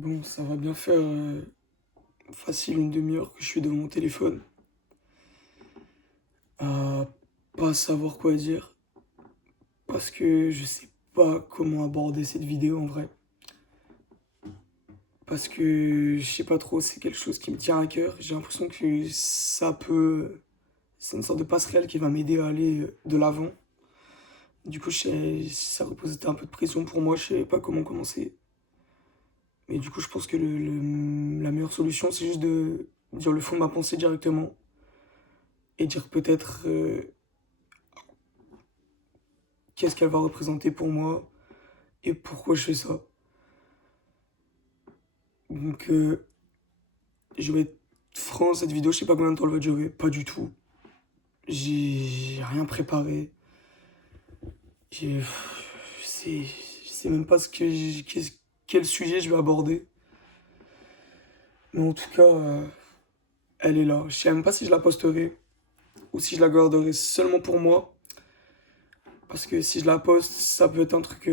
Bon, ça va bien faire facile une demi-heure que je suis devant mon téléphone à pas savoir quoi dire parce que je sais pas comment aborder cette vidéo en vrai. Parce que je sais pas trop, c'est quelque chose qui me tient à cœur. J'ai l'impression que ça peut. C'est une sorte de passerelle qui va m'aider à aller de l'avant. Du coup, ça reposait un peu de pression pour moi, je savais pas comment commencer. Mais du coup, je pense que la meilleure solution, c'est juste de dire le fond de ma pensée directement et dire peut-être qu'est-ce qu'elle va représenter pour moi et pourquoi je fais ça. Donc, je vais être franc, cette vidéo, je sais pas combien de temps elle va durer, pas du tout. J'ai rien préparé. J'ai- Je sais, je sais même pas quel sujet je vais aborder. Mais en tout cas, elle est là. Je sais même pas si je la posterai ou si je la garderai seulement pour moi. Parce que si je la poste, ça peut être un truc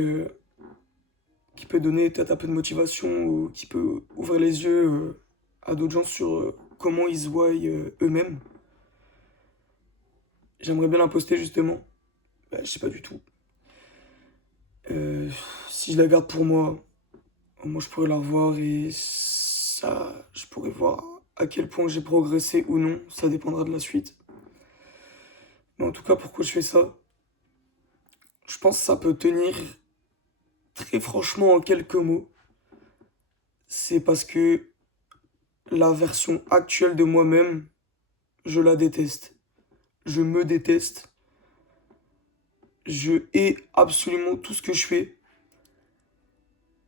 qui peut donner peut-être un peu de motivation ou qui peut ouvrir les yeux à d'autres gens sur comment ils se voient eux-mêmes. J'aimerais bien la poster justement. Bah, je sais pas du tout. Euh, Si je la garde pour moi, moi je pourrais la revoir et ça, je pourrais voir à quel point j'ai progressé ou non. Ça dépendra de la suite. Mais en tout cas, pourquoi je fais ça? Je pense que ça peut tenir très franchement en quelques mots. C'est parce que la version actuelle de moi-même, je la déteste. Je me déteste. Je hais absolument tout ce que je fais.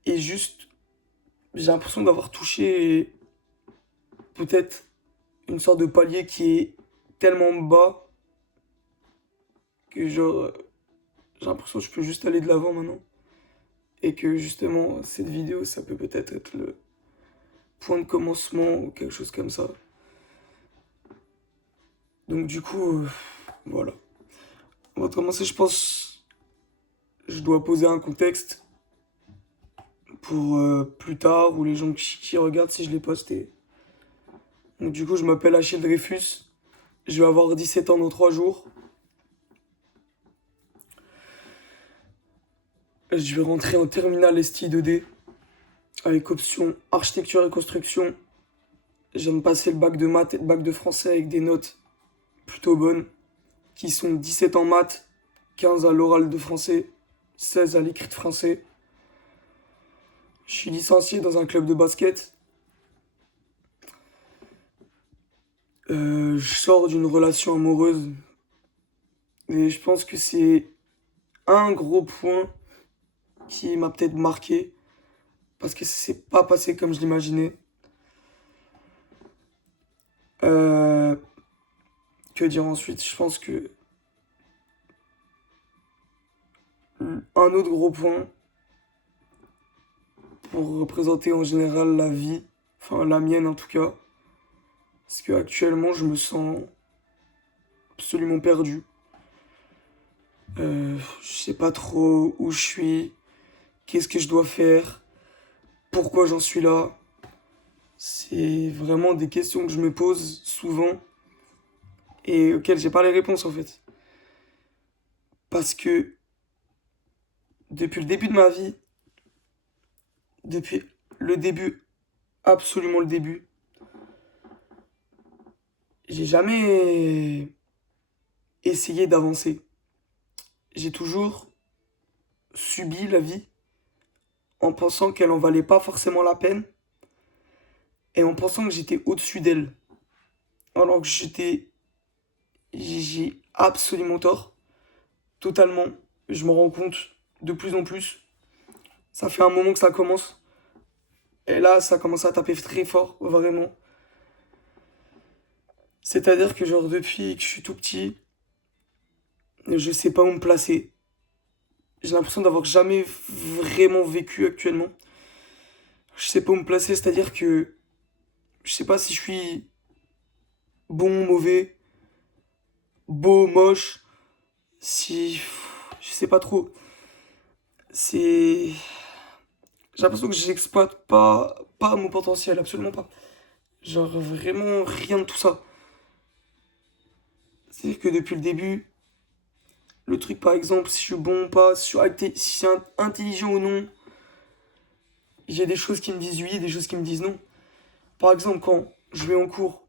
Et juste, j'ai l'impression d'avoir touché peut-être une sorte de palier qui est tellement bas que genre, j'ai l'impression que je peux juste aller de l'avant maintenant. Et que justement, cette vidéo, ça peut peut-être être le point de commencement ou quelque chose comme ça. Donc du coup, voilà. On va commencer, je pense, je dois poser un contexte pour plus tard ou les gens qui regardent si je l'ai posté. Donc du coup, je m'appelle Achille Dreyfus. Je vais avoir 17 ans dans 3 jours. Je vais rentrer en terminale STI 2D avec option architecture et construction. Je viens de passer le bac de maths et le bac de français avec des notes plutôt bonnes, qui sont 17 en maths, 15 à l'oral de français, 16 à l'écrit de français. Je suis licencié dans un club de basket. Je sors d'une relation amoureuse et je pense que c'est un gros point qui m'a peut-être marqué parce que ça s'est pas passé comme je l'imaginais. Euh, que dire ensuite? Je pense que un autre gros point pour représenter en général la vie, enfin la mienne en tout cas, parce que actuellement je me sens absolument perdu. Je sais pas trop où je suis, qu'est-ce que je dois faire, pourquoi j'en suis là. C'est vraiment des questions que je me pose souvent et auxquelles j'ai pas les réponses en fait. Parce que depuis le début de ma vie, depuis le début, absolument le début, j'ai jamais essayé d'avancer. J'ai toujours subi la vie en pensant qu'elle en valait pas forcément la peine et en pensant que j'étais au-dessus d'elle. Alors que j'ai absolument tort, totalement. Je m'en rends compte de plus en plus. Ça fait un moment que ça commence. Et là, ça commence à taper très fort, vraiment. C'est-à-dire que genre depuis que je suis tout petit, je sais pas où me placer. J'ai l'impression d'avoir jamais vraiment vécu actuellement. Je sais pas où me placer, c'est-à-dire que je sais pas si je suis bon, mauvais, beau, moche, si... Je sais pas trop. C'est... J'ai l'impression que j'exploite pas mon potentiel, absolument pas. Genre vraiment rien de tout ça. C'est-à-dire que depuis le début, le truc par exemple, si je suis bon ou pas, si c'est intelligent ou non, j'ai des choses qui me disent oui et des choses qui me disent non. Par exemple, quand je vais en cours,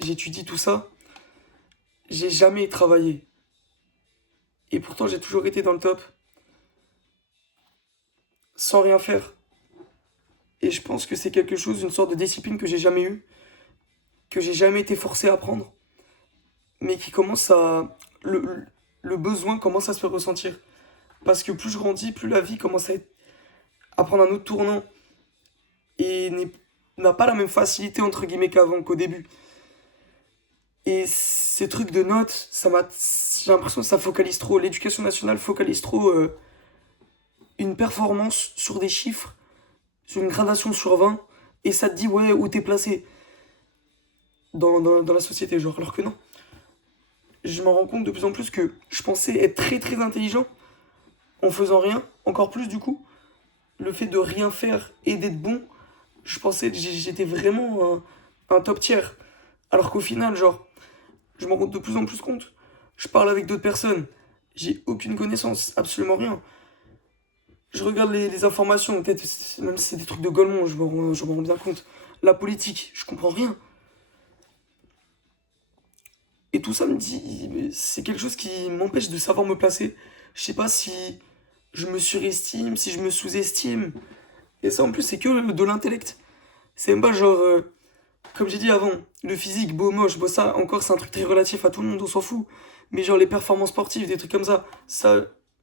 j'étudie tout ça, j'ai jamais travaillé. Et pourtant j'ai toujours été dans le top, sans rien faire. Et je pense que c'est quelque chose, une sorte de discipline que j'ai jamais eue, que j'ai jamais été forcé à apprendre, mais qui commence à... Le besoin commence à se faire ressentir. Parce que plus je grandis, plus la vie commence à prendre un autre tournant et n'a pas la même facilité entre guillemets qu'avant, qu'au début. Et ces trucs de notes, j'ai l'impression que ça focalise trop. L'éducation nationale focalise trop une performance sur des chiffres, sur une gradation sur 20, et ça te dit ouais où t'es placé dans la société, genre, alors que non. Je m'en rends compte de plus en plus que je pensais être très très intelligent en faisant rien, encore plus du coup. Le fait de rien faire et d'être bon, je pensais que j'étais vraiment un top tiers. Alors qu'au final, genre, je m'en rends de plus en plus compte. Je parle avec d'autres personnes, j'ai aucune connaissance, absolument rien. Je regarde les informations, peut-être, même si c'est des trucs de Golemont, je m'en rends bien compte. La politique, je comprends rien. Et tout ça me dit, c'est quelque chose qui m'empêche de savoir me placer. Je sais pas si je me surestime, si je me sous-estime. Et ça, en plus, c'est que de l'intellect. C'est même pas genre, comme j'ai dit avant, le physique, beau, moche, bon, ça, encore, c'est un truc très relatif à tout le monde, on s'en fout. Mais genre, les performances sportives, des trucs comme ça,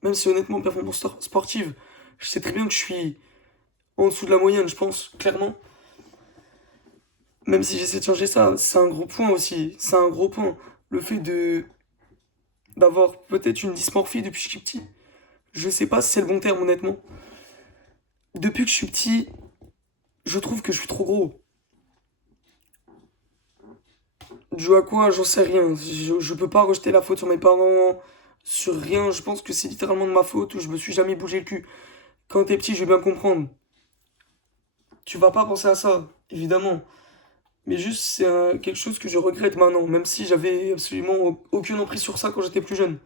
même si honnêtement, performances sportives, je sais très bien que je suis en dessous de la moyenne, je pense, clairement. Même si j'essaie de changer ça, c'est un gros point aussi. C'est un gros point. Le fait d'avoir peut-être une dysmorphie depuis que je suis petit. Je sais pas si c'est le bon terme, honnêtement. Depuis que je suis petit, je trouve que je suis trop gros. Dû à quoi, j'en sais rien. Je peux pas rejeter la faute sur mes parents, sur rien. Je pense que c'est littéralement de ma faute où je me suis jamais bougé le cul. Quand t'es petit, je vais bien comprendre. Tu vas pas penser à ça, évidemment. Mais juste, c'est quelque chose que je regrette maintenant, même si j'avais absolument aucune emprise sur ça quand j'étais plus jeune.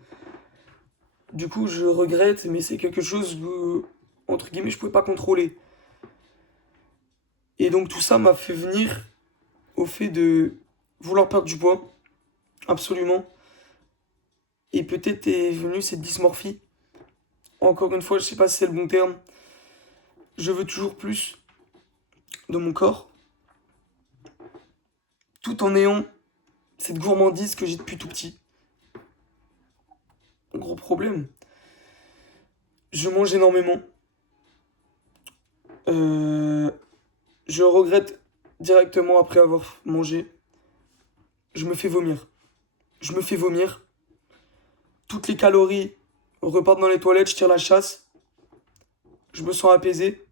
Du coup, je regrette, mais c'est quelque chose que, entre guillemets, je pouvais pas contrôler. Et donc tout ça m'a fait venir au fait de vouloir perdre du poids, absolument. Et peut-être est venue cette dysmorphie. Encore une fois, je sais pas si c'est le bon terme. Je veux toujours plus de mon corps, tout en ayant cette gourmandise que j'ai depuis tout petit. Gros problème. Je mange énormément. Euh, je regrette directement après avoir mangé. Je me fais vomir. Je me fais vomir. Toutes les calories repartent dans les toilettes, je tire la chasse. Je me sens apaisé,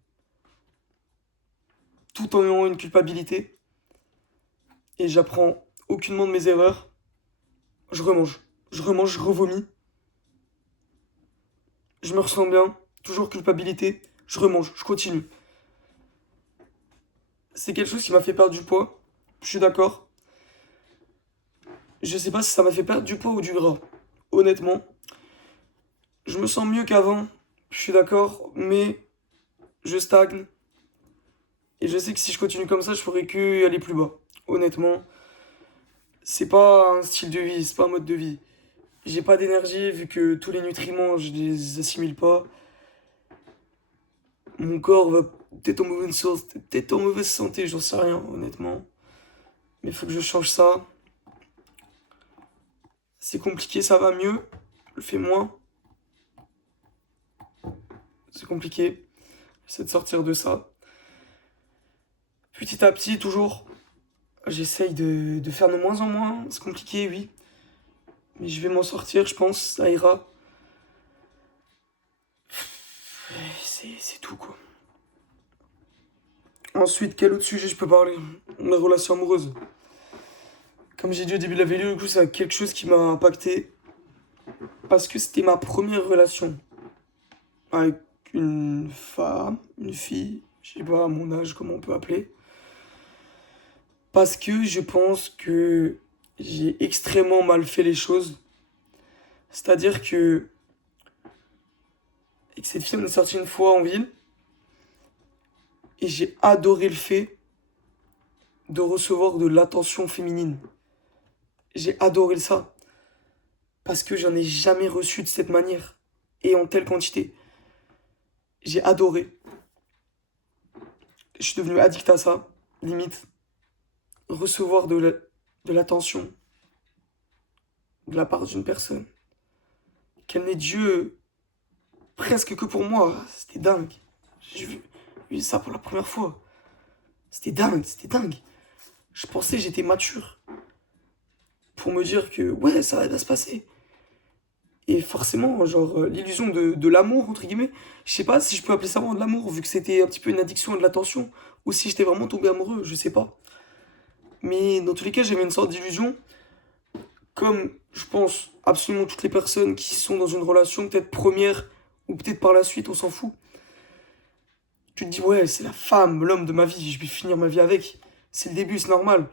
tout en ayant une culpabilité. Et j'apprends aucunement de mes erreurs. Je remange. Je remange, je revomis. Je me ressens bien. Toujours culpabilité. Je remange, je continue. C'est quelque chose qui m'a fait perdre du poids. Je suis d'accord. Je sais pas si ça m'a fait perdre du poids ou du gras. Honnêtement, je me sens mieux qu'avant. Je suis d'accord, mais je stagne. Et je sais que si je continue comme ça, je ferai que aller plus bas. Honnêtement, c'est pas un style de vie, c'est pas un mode de vie. J'ai pas d'énergie vu que tous les nutriments, je les assimile pas. Mon corps va peut-être en mauvaise source, peut-être en mauvaise santé, j'en sais rien, honnêtement. Mais il faut que je change ça. C'est compliqué, ça va mieux. Je le fais moins. C'est compliqué. J'essaie de sortir de ça. Petit à petit, toujours, j'essaye de faire de moins en moins. C'est compliqué, oui. Mais je vais m'en sortir, je pense, ça ira. C'est tout, quoi. Ensuite, quel autre sujet je peux parler? La relation amoureuse. Comme j'ai dit au début de la vidéo, du coup, c'est quelque chose qui m'a impacté. Parce que c'était ma première relation avec une femme, une fille, je sais pas à mon âge comment on peut appeler, parce que je pense que j'ai extrêmement mal fait les choses. C'est-à-dire que cette fille on est sorti une fois en ville et j'ai adoré le fait de recevoir de l'attention féminine. J'ai adoré ça parce que j'en ai jamais reçu de cette manière et en telle quantité. J'ai adoré. Je suis devenu addict à ça, limite. Recevoir de l'attention de la part d'une personne. Qu'elle n'ait Dieu presque que pour moi. C'était dingue. J'ai vu ça pour la première fois. C'était dingue, c'était dingue. Je pensais que j'étais mature pour me dire que ouais, ça va bien se passer. Et forcément, genre, l'illusion de l'amour, entre guillemets, je sais pas si je peux appeler ça vraiment de l'amour, vu que c'était un petit peu une addiction et de l'attention, ou si j'étais vraiment tombé amoureux, je sais pas. Mais dans tous les cas, j'avais une sorte d'illusion, comme je pense absolument toutes les personnes qui sont dans une relation, peut-être première, ou peut-être par la suite, on s'en fout. Tu te dis, ouais, c'est la femme, l'homme de ma vie, je vais finir ma vie avec. C'est le début, c'est normal.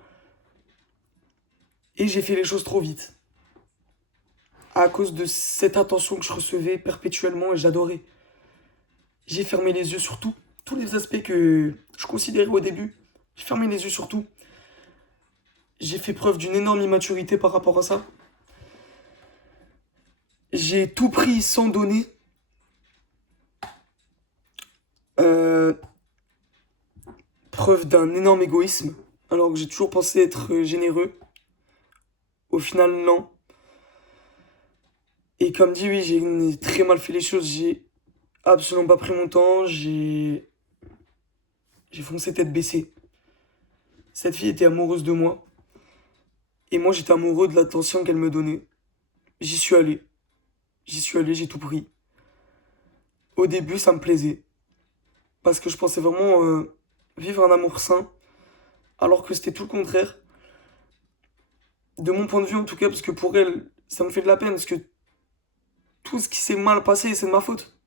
Et j'ai fait les choses trop vite. À cause de cette attention que je recevais perpétuellement et j'adorais. J'ai fermé les yeux sur tout, tous les aspects que je considérais au début. J'ai fermé les yeux sur tout. J'ai fait preuve d'une énorme immaturité par rapport à ça. J'ai tout pris sans donner. Euh, Preuve d'un énorme égoïsme. Alors que j'ai toujours pensé être généreux. Au final, non. Et comme dit, oui, j'ai très mal fait les choses. J'ai absolument pas pris mon temps. J'ai foncé tête baissée. Cette fille était amoureuse de moi. Et moi, j'étais amoureux de l'attention qu'elle me donnait. J'y suis allé. J'y suis allé, j'ai tout pris. Au début, ça me plaisait. Parce que je pensais vraiment vivre un amour sain. Alors que c'était tout le contraire. De mon point de vue, en tout cas, parce que pour elle, ça me fait de la peine. Parce que tout ce qui s'est mal passé, c'est de ma faute.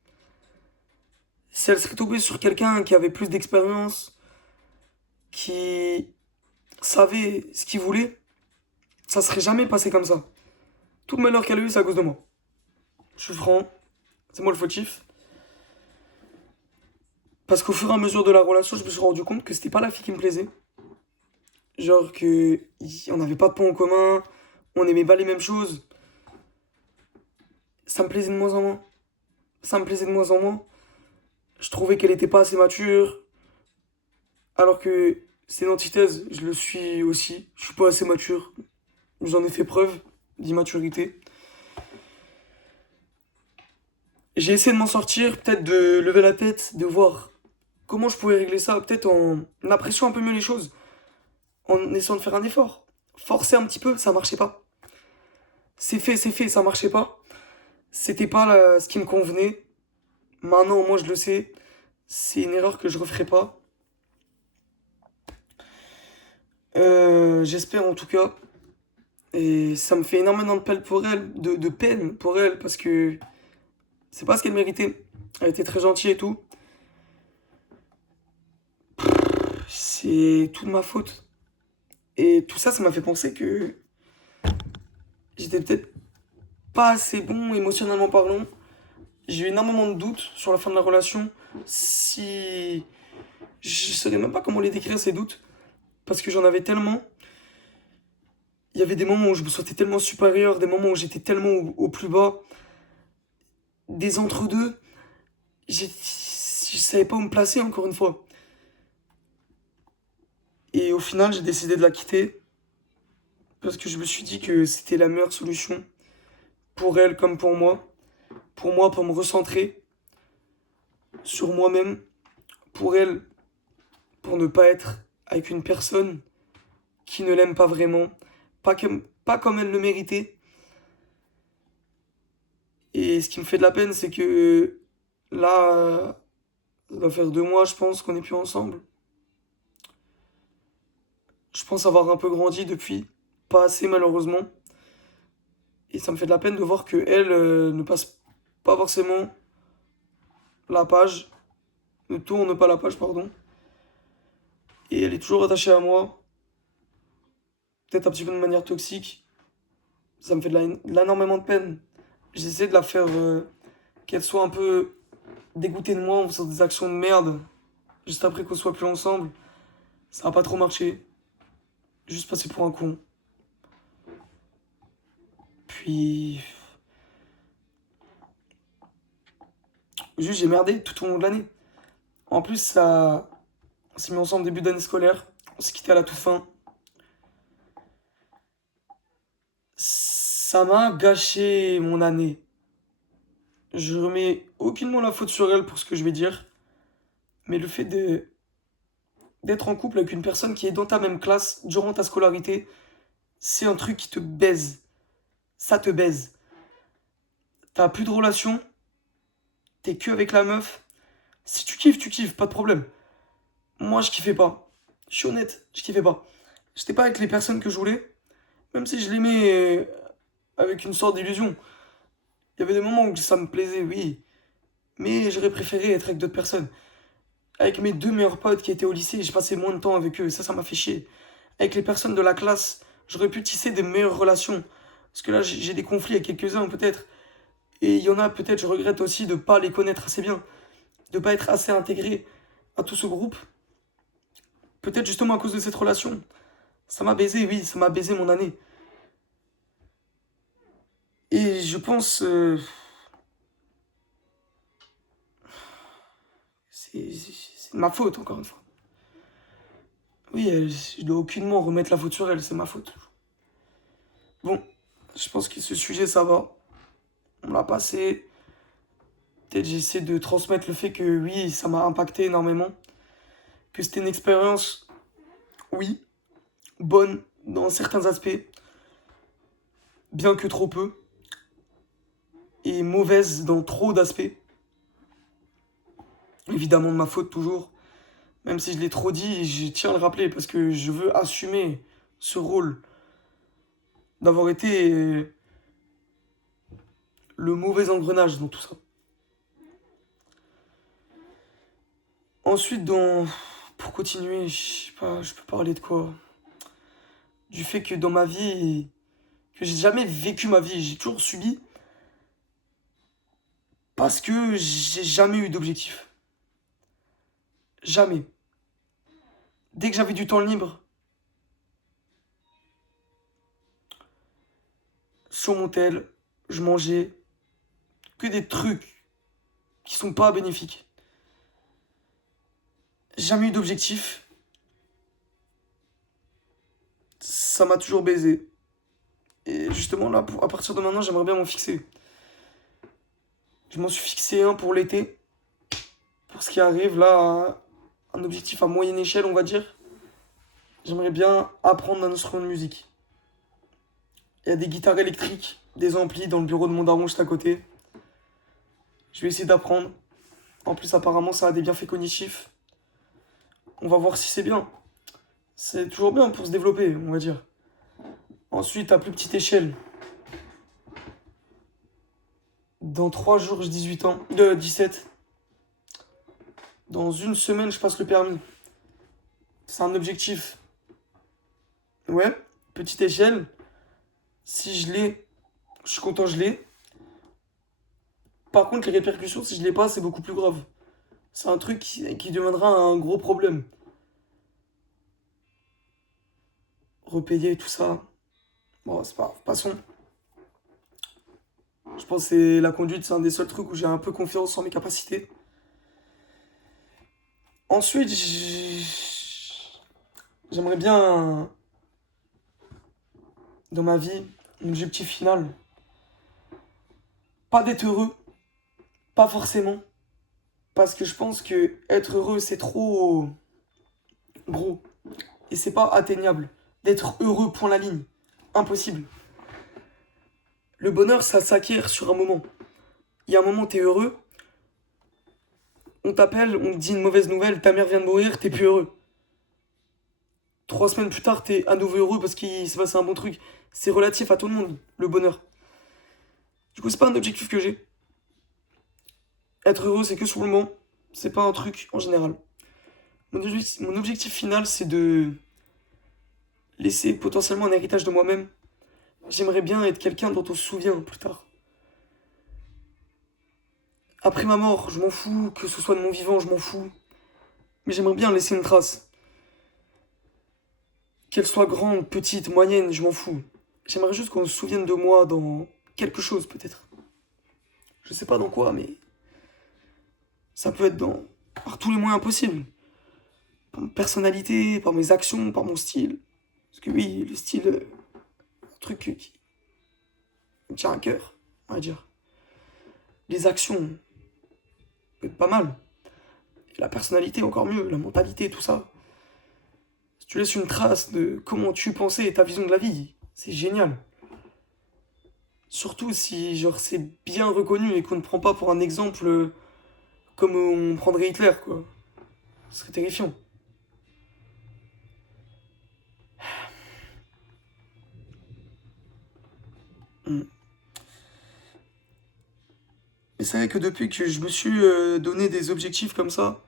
Si elle serait tombée sur quelqu'un qui avait plus d'expérience, qui savait ce qu'il voulait, ça serait jamais passé comme ça. Tout le malheur qu'elle a eu, c'est à cause de moi. Je suis franc, c'est moi le fautif. Parce qu'au fur et à mesure de la relation, je me suis rendu compte que c'était pas la fille qui me plaisait. Genre que on n'avait pas de points en commun, on aimait pas les mêmes choses. Ça me plaisait de moins en moins. Ça me plaisait de moins en moins. Je trouvais qu'elle était pas assez mature. Alors que c'est une antithèse, je le suis aussi. Je suis pas assez mature. J'en ai fait preuve d'immaturité. J'ai essayé de m'en sortir, peut-être de lever la tête, de voir comment je pouvais régler ça, peut-être en appréciant un peu mieux les choses, en essayant de faire un effort. Forcer un petit peu, ça marchait pas. C'est fait, ça marchait pas. C'était pas ce qui me convenait. Maintenant, moi, je le sais. C'est une erreur que je referai pas. J'espère en tout cas. Et ça me fait énormément de peine pour elle, de peine pour elle, parce que c'est pas ce qu'elle méritait. Elle était très gentille et tout. C'est toute ma faute. Et tout ça, ça m'a fait penser que j'étais peut-être pas assez bon émotionnellement parlant. J'ai eu énormément de doutes sur la fin de la relation. Si... Je saurais même pas comment les décrire ces doutes. Parce que j'en avais tellement. Il y avait des moments où je me sentais tellement supérieur, des moments où j'étais tellement au plus bas. Des entre-deux. Je savais pas où me placer encore une fois. Et au final, j'ai décidé de la quitter. Parce que je me suis dit que c'était la meilleure solution. Pour elle comme pour moi. Pour moi, pour me recentrer sur moi-même. Pour elle, pour ne pas être avec une personne qui ne l'aime pas vraiment, pas comme elle le méritait. Et ce qui me fait de la peine, c'est que là, ça doit faire 2 mois, je pense, qu'on n'est plus ensemble. Je pense avoir un peu grandi depuis, pas assez malheureusement. Et ça me fait de la peine de voir que elle ne passe pas forcément la page, ne tourne pas la page, pardon. Et elle est toujours attachée à moi, peut-être un petit peu de manière toxique. Ça me fait de l'énormément de peine. J'essaie de la faire qu'elle soit un peu dégoûtée de moi en faisant des actions de merde, juste après qu'on soit plus ensemble. Ça a pas trop marché. Juste passé pour un con. Puis, juste j'ai merdé tout au long de l'année. En plus, on s'est mis ensemble début d'année scolaire. On s'est quitté à la toute fin. Ça m'a gâché mon année. Je remets aucunement la faute sur elle pour ce que je vais dire. Mais le fait d'être en couple avec une personne qui est dans ta même classe durant ta scolarité, c'est un truc qui te baise. Ça te baise. T'as plus de relation, t'es que avec la meuf. Si tu kiffes, pas de problème. Moi, je kiffais pas. Je suis honnête, je kiffais pas. J'étais pas avec les personnes que je voulais, même si je l'aimais avec une sorte d'illusion. Il y avait des moments où ça me plaisait, oui, mais j'aurais préféré être avec d'autres personnes. Avec mes deux meilleurs potes qui étaient au lycée, j'ai passé moins de temps avec eux, et ça m'a fait chier. Avec les personnes de la classe, j'aurais pu tisser des meilleures relations. Parce que là, j'ai des conflits avec quelques-uns, peut-être. Et il y en a, peut-être, je regrette aussi de pas les connaître assez bien, de pas être assez intégré à tout ce groupe. Peut-être justement à cause de cette relation. Ça m'a baisé, oui, ça m'a baisé mon année. Et je pense, c'est de ma faute, encore une fois. Oui, je dois aucunement remettre la faute sur elle, c'est ma faute. Bon, je pense que ce sujet, ça va. On l'a passé. Peut-être j'essaie de transmettre le fait que oui, ça m'a impacté énormément. Que c'était une expérience, oui, bonne dans certains aspects, bien que trop peu, et mauvaise dans trop d'aspects. Évidemment de ma faute toujours, même si je l'ai trop dit, je tiens à le rappeler parce que je veux assumer ce rôle d'avoir été le mauvais engrenage dans tout ça. Ensuite, pour continuer, je sais pas, je peux parler de quoi? Du fait que dans ma vie, que j'ai jamais vécu ma vie, j'ai toujours subi parce que j'ai jamais eu d'objectif. Jamais. Dès que j'avais du temps libre, sur mon tel, je mangeais que des trucs qui sont pas bénéfiques. Jamais eu d'objectif. Ça m'a toujours baisé. Et justement, là, à partir de maintenant, j'aimerais bien m'en fixer. Je m'en suis fixé un pour l'été. Pour ce qui arrive, là, un objectif à moyenne échelle, on va dire. J'aimerais bien apprendre un instrument de musique. Il y a des guitares électriques, des amplis dans le bureau de mon daron juste à côté. Je vais essayer d'apprendre. En plus, apparemment, ça a des bienfaits cognitifs. On va voir si c'est bien. C'est toujours bien pour se développer, on va dire. Ensuite, à plus petite échelle. Dans 3 jours, j'ai 18 ans. 17. Dans une semaine, je passe le permis. C'est un objectif. Ouais, petite échelle. Si je l'ai, je suis content, je l'ai. Par contre, les répercussions, si je l'ai pas, c'est beaucoup plus grave. C'est un truc qui deviendra un gros problème. Repayer tout ça. Bon, c'est pas grave. Passons. Je pense que la conduite, c'est un des seuls trucs où j'ai un peu confiance en mes capacités. Ensuite, j'aimerais bien, dans ma vie, un objectif final. Pas d'être heureux, pas forcément. Parce que je pense que être heureux, c'est trop gros. Et c'est pas atteignable. D'être heureux, point la ligne. Impossible. Le bonheur, ça s'acquiert sur un moment. Il y a un moment, t'es heureux. On t'appelle, on te dit une mauvaise nouvelle, ta mère vient de mourir, t'es plus heureux. 3 semaines plus tard, t'es à nouveau heureux parce qu'il s'est passé un bon truc. C'est relatif à tout le monde, le bonheur. Du coup, c'est pas un objectif que j'ai. Être heureux, c'est que sur le moment. C'est pas un truc en général. Mon objectif final, c'est de laisser potentiellement un héritage de moi-même. J'aimerais bien être quelqu'un dont on se souvient plus tard. Après ma mort, je m'en fous, que ce soit de mon vivant, je m'en fous. Mais j'aimerais bien laisser une trace. Qu'elle soit grande, petite, moyenne, je m'en fous. J'aimerais juste qu'on se souvienne de moi dans quelque chose, peut-être. Je sais pas dans quoi, mais ça peut être dans... par tous les moyens possibles. Par ma personnalité, par mes actions, par mon style. Parce que oui, le style, un truc qui me tient à cœur, on va dire. Les actions, peut être pas mal. Et la personnalité, encore mieux. La mentalité, tout ça. Si tu laisses une trace de comment tu pensais et ta vision de la vie, c'est génial. Surtout si, genre, c'est bien reconnu et qu'on ne prend pas pour un exemple comme on prendrait Hitler, quoi. Ce serait terrifiant. Mm. Et c'est vrai que depuis que je me suis donné des objectifs comme ça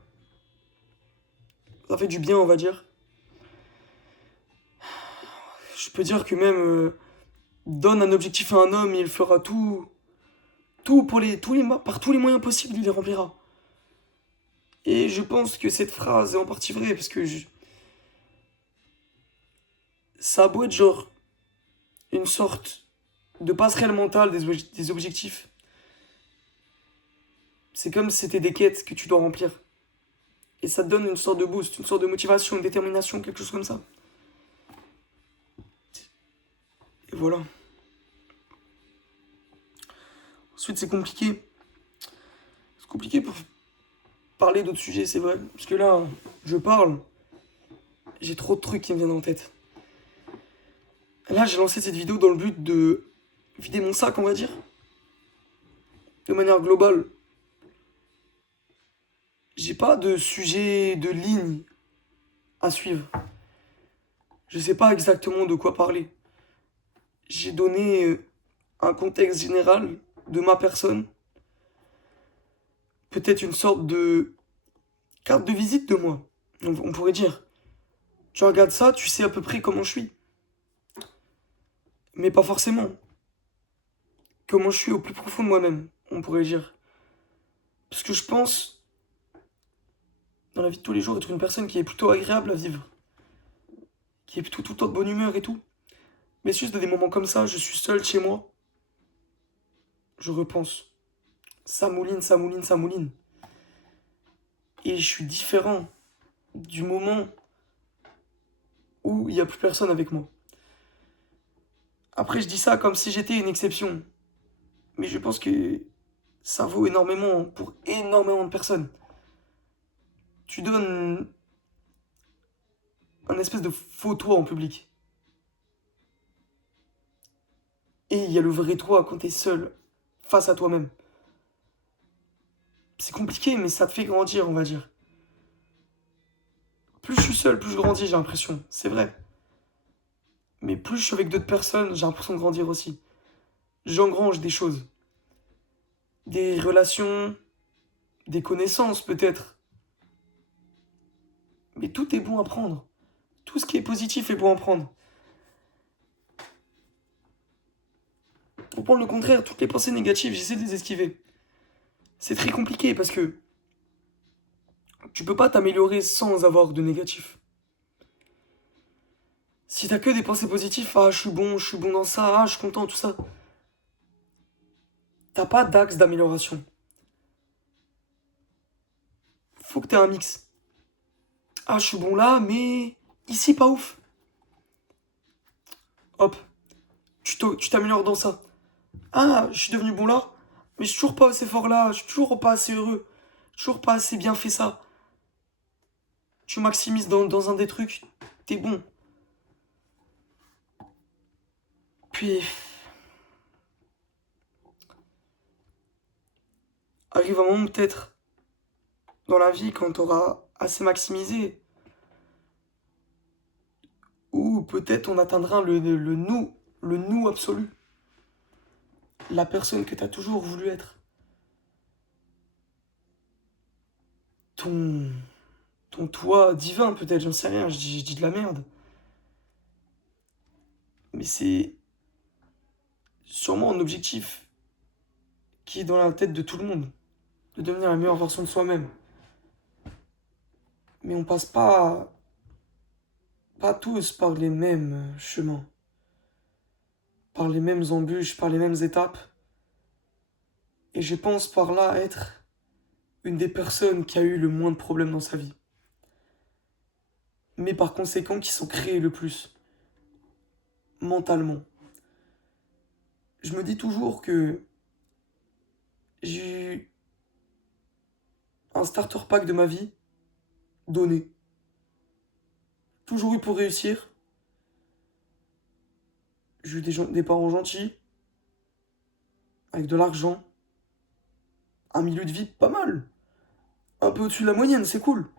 fait du bien, on va dire. Je peux dire que même donne un objectif à un homme, il fera tout pour par tous les moyens possibles, il les remplira. Et je pense que cette phrase est en partie vraie, parce que ça a beau être genre une sorte de passerelle mentale des objectifs. C'est comme si c'était des quêtes que tu dois remplir. Et ça te donne une sorte de boost, une sorte de motivation, une détermination, quelque chose comme ça. Et voilà. Ensuite, c'est compliqué. C'est compliqué pour parler d'autres sujets, c'est vrai. Parce que là, je parle, j'ai trop de trucs qui me viennent en tête. Là, j'ai lancé cette vidéo dans le but de vider mon sac, on va dire. De manière globale. J'ai pas de sujet, de ligne à suivre. Je sais pas exactement de quoi parler. J'ai donné un contexte général de ma personne. Peut-être une sorte de carte de visite de moi. On pourrait dire. Tu regardes ça, tu sais à peu près comment je suis. Mais pas forcément. Comment je suis au plus profond de moi-même, on pourrait dire. Parce que je pense, dans la vie de tous les jours, être une personne qui est plutôt agréable à vivre. Qui est plutôt tout le temps de bonne humeur et tout. Mais juste dans des moments comme ça, je suis seul chez moi. Je repense. Ça mouline, ça mouline, ça mouline. Et je suis différent du moment où il n'y a plus personne avec moi. Après, je dis ça comme si j'étais une exception. Mais je pense que ça vaut énormément pour énormément de personnes. Tu donnes un espèce de faux toi en public. Et il y a le vrai toi quand t'es seul, face à toi-même. C'est compliqué, mais ça te fait grandir, on va dire. Plus je suis seul, plus je grandis, j'ai l'impression. C'est vrai. Mais plus je suis avec d'autres personnes, j'ai l'impression de grandir aussi. J'engrange des choses. Des relations, des connaissances peut-être. Mais tout est bon à prendre. Tout ce qui est positif est bon à prendre. Pour prendre le contraire, toutes les pensées négatives, j'essaie de les esquiver. C'est très compliqué parce que tu peux pas t'améliorer sans avoir de négatif. Si t'as que des pensées positives, ah je suis bon dans ça, ah je suis content, tout ça. T'as pas d'axe d'amélioration. Faut que t'aies un mix. Ah je suis bon là, mais ici pas ouf. Hop, tu t'améliores dans ça. Ah, je suis devenu bon là, mais je suis toujours pas assez fort là, je suis toujours pas assez heureux, toujours pas assez bien fait ça. Tu maximises dans un des trucs, t'es bon. Puis, arrive un moment peut-être dans la vie quand t'auras assez maximisé, ou peut-être on atteindra le nous absolu. La personne que t'as toujours voulu être. ton, ton toi divin, peut-être, j'en sais rien, je dis de la merde. Mais c'est sûrement un objectif qui est dans la tête de tout le monde, de devenir la meilleure version de soi-même. Mais on passe pas tous par les mêmes chemins, par les mêmes embûches, par les mêmes étapes. Et je pense par là être une des personnes qui a eu le moins de problèmes dans sa vie. Mais par conséquent qui sont créés le plus, mentalement. Je me dis toujours que j'ai eu un starter pack de ma vie donné. Toujours eu pour réussir. J'ai eu des parents gentils, avec de l'argent, un milieu de vie pas mal. Un peu au-dessus de la moyenne, c'est cool.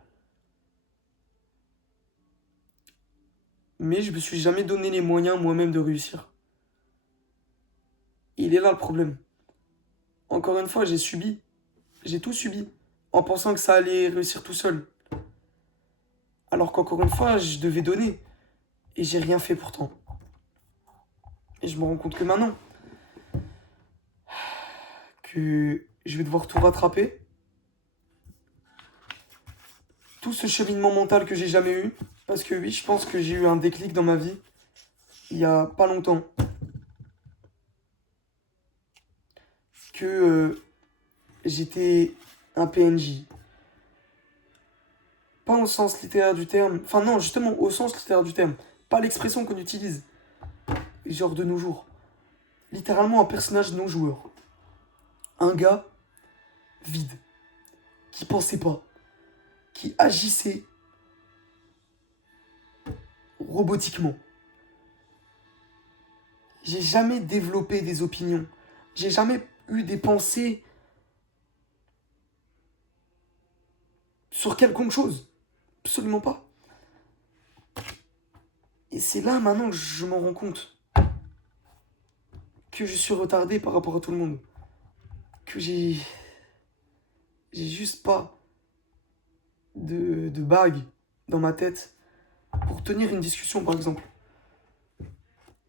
Mais je me suis jamais donné les moyens moi-même de réussir. Et il est là le problème. Encore une fois, j'ai subi. J'ai tout subi. En pensant que ça allait réussir tout seul. Alors qu'encore une fois, je devais donner. Et j'ai rien fait pourtant. Et je me rends compte que maintenant, que je vais devoir tout rattraper. Tout ce cheminement mental que j'ai jamais eu. Parce que oui, je pense que j'ai eu un déclic dans ma vie. Il y a pas longtemps. Que j'étais un PNJ. Pas au sens littéraire du terme. Enfin non, justement au sens littéraire du terme. Pas l'expression qu'on utilise. Genre de nos jours. Littéralement un personnage non joueur. Un gars vide. Qui pensait pas. Qui agissait robotiquement. J'ai jamais développé des opinions. J'ai jamais eu des pensées sur quelconque chose. Absolument pas. Et c'est là maintenant que je m'en rends compte. Que je suis retardé par rapport à tout le monde. Que j'ai juste pas de bague dans ma tête pour tenir une discussion, par exemple.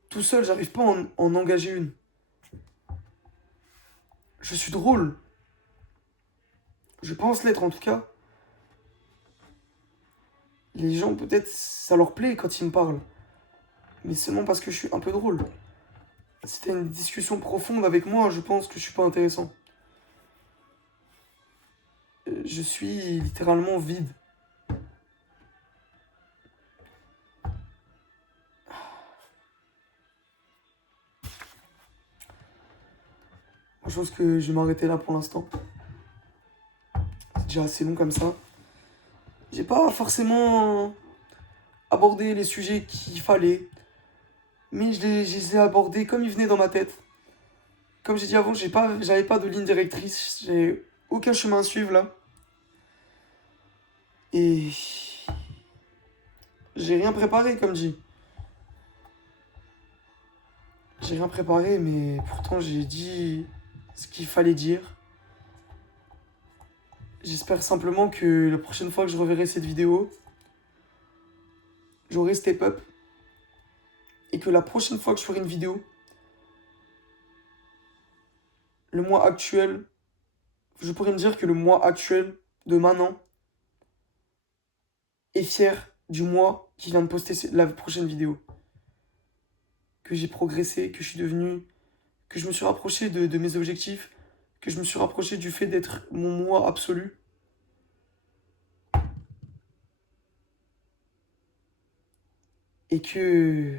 Tout seul, j'arrive pas à en engager une. Je suis drôle. Je pense l'être en tout cas. Les gens, peut-être, ça leur plaît quand ils me parlent. Mais seulement parce que je suis un peu drôle. Si t'as une discussion profonde avec moi, je pense que je suis pas intéressant. Je suis littéralement vide. Je pense que je vais m'arrêter là pour l'instant. C'est déjà assez long comme ça. J'ai pas forcément abordé les sujets qu'il fallait. Mais je les ai abordés comme ils venaient dans ma tête. Comme j'ai dit avant, j'avais pas de ligne directrice. J'ai aucun chemin à suivre là. Et j'ai rien préparé, comme dit. J'ai rien préparé, mais pourtant j'ai dit ce qu'il fallait dire. J'espère simplement que la prochaine fois que je reverrai cette vidéo, j'aurai step up. Et que la prochaine fois que je ferai une vidéo, le mois actuel, je pourrais me dire que le mois actuel de maintenant est fier du mois qui vient de poster la prochaine vidéo. Que j'ai progressé, que je suis devenu, que je me suis rapproché de mes objectifs, que je me suis rapproché du fait d'être mon moi absolu. Et que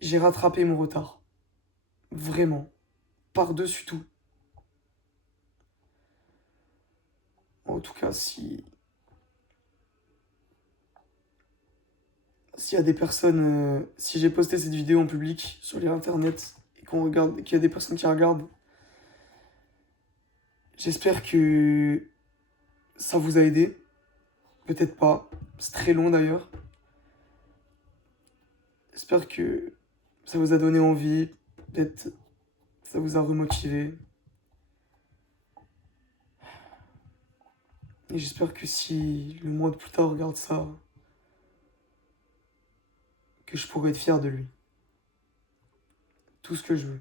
j'ai rattrapé mon retard. Vraiment. Par-dessus tout. En tout cas, s'il y a des personnes, si j'ai posté cette vidéo en public sur les internets et qu'il y a des personnes qui regardent, j'espère que ça vous a aidé. Peut-être pas. C'est très long d'ailleurs. J'espère que ça vous a donné envie. Peut-être ça vous a remotivé. Et j'espère que si le mois de plus tard regarde ça, que je pourrai être fier de lui. Tout ce que je veux.